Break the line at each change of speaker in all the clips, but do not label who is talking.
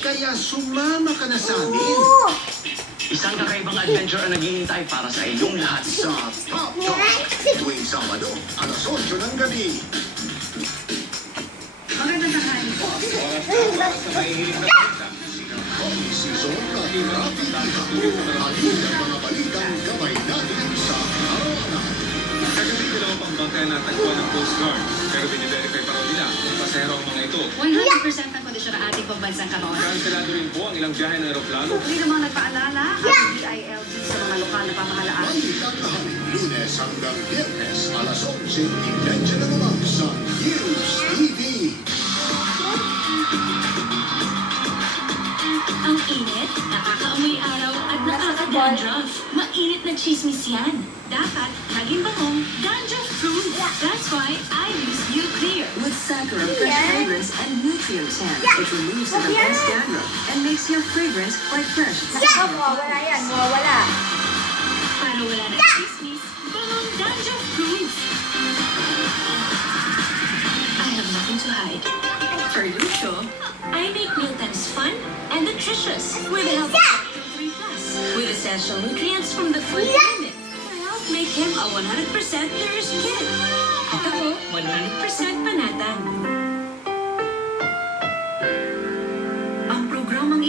Kaya sumama ka na sa amin
Isang kakaibang adventure ang naghihintay para sa inyong lahat.
sa Pop Talk. Tuwing Sabado, alas 8 ng gabi.
Magandang tanghali po.
Season na Rapi Diva. Hatid ang mga balitang gabay natin sa araw-araw.
Kagabi dalawang pangbantayan natagpuan ng Coast Guard. Pero biniverify pa raw nila kung pasahero ang mga ito.
100% ang ng karon.
Kanselado rin po ang ilang biyahe ng aeroplano.
Hindi namang nagpaalala ang DILG sa mga lokal na pamahalaan.
Lahat, lunes hanggang biyernes, alas 11, imedya na naman sa News TV.
Ang init, nakakaamoy araw at nakaka-dandruff. Mainit na chismis yan. Dapat laging bangong dandruff-proof. That's why I use U-Clear.
With Sakura fresh fragrance and Nutrient it removes the best dandruff and makes your fragrance quite fresh.
Mawawala yan, mawawala.
Para wala na? Chismis, bangong dandruff-proof. I have nothing to hide. For Lucio, I make mealtimes fun and nutritious. With the help of Factor 3 Plus with essential nutrients from the food pyramid to help make him a 100% nourished kid.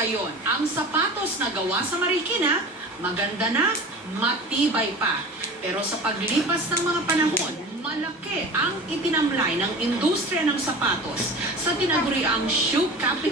Ngayon, ang sapatos na gawa sa Marikina, maganda na, matibay pa. Pero sa paglipas ng mga panahon, malaki ang itinamlay ng industriya ng sapatos sa tinaguriang shoe capital